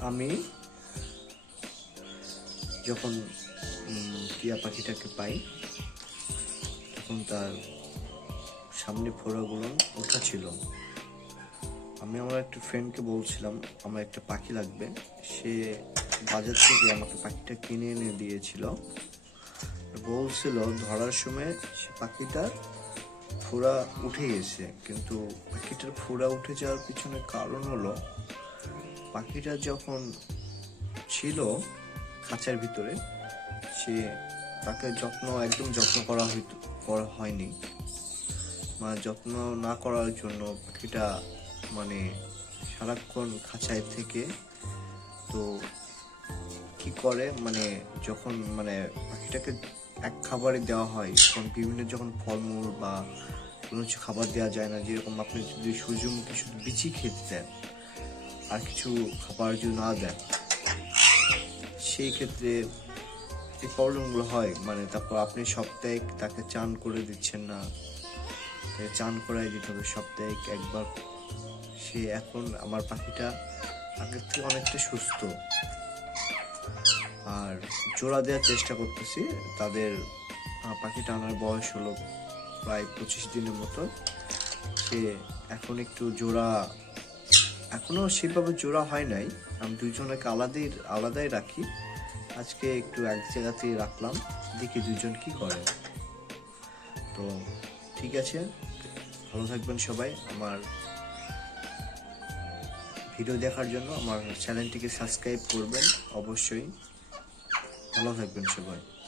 আমি যখন টিয়া পাখিটাকে পাই, তখন তার সামনে ফোড়াগুলো ওঠা ছিল। আমি আমার একটা ফ্রেন্ডকে বলছিলাম, আমার একটা পাখি লাগবে। সে বাজার থেকে আমাকে পাখিটা কিনে এনে দিয়েছিল। বলছিল, ধরার সময় সে পাখিটার ফোড়া উঠে গেছে। কিন্তু পাখিটার ফোড়া উঠে যাওয়ার পিছনে কারণ হলো পাখিটা যখন ছিল খাঁচার ভিতরে, সে তাকে যত্ন, একদম যত্ন করা হইতো করা হয়নি। মানে যত্ন না করার জন্য পাখিটা মানে সারাক্ষণ খাঁচায় থেকে, তো কি করে? মানে যখন মানে পাখিটাকে এক খাবারে দেওয়া হয়, তখন বিভিন্ন যখন ফলমূল বা কোনো কিছু খাবার দেওয়া যায় না, যেরকম আপনি যদি সূর্যমুখী শুধু বিচি খেতে দেন আর কিছু খাবার যদি না দেন, সেই ক্ষেত্রে যে প্রবলেমগুলো হয় মানে তারপর আপনি সপ্তাহে তাকে চান করে দিচ্ছেন না, তাকে চান করাই দিতে হবে সপ্তাহে একবার। সে এখন আমার পাখিটা আগের থেকে অনেকটা সুস্থ। আর জোড়া দেওয়ার চেষ্টা করতেছি, তাদের পাখিটা আনার বয়স হলো প্রায় পঁচিশ দিনের মতো। সে এখন একটু জোড়া এখনও সেভাবে জোড়া হয় নাই। আমি দুজনকে আলাদাই আলাদাই রাখি। আজকে একটু এক জায়গাতেই রাখলাম। দেখি দুজন কি করে। তো ঠিক আছে। ভালো থাকবেন সবাই। আমার ভিডিও দেখার জন্য আমার চ্যানেলটিকে সাবস্ক্রাইব করবেন অবশ্যই। ভালো থাকবেন সবাই।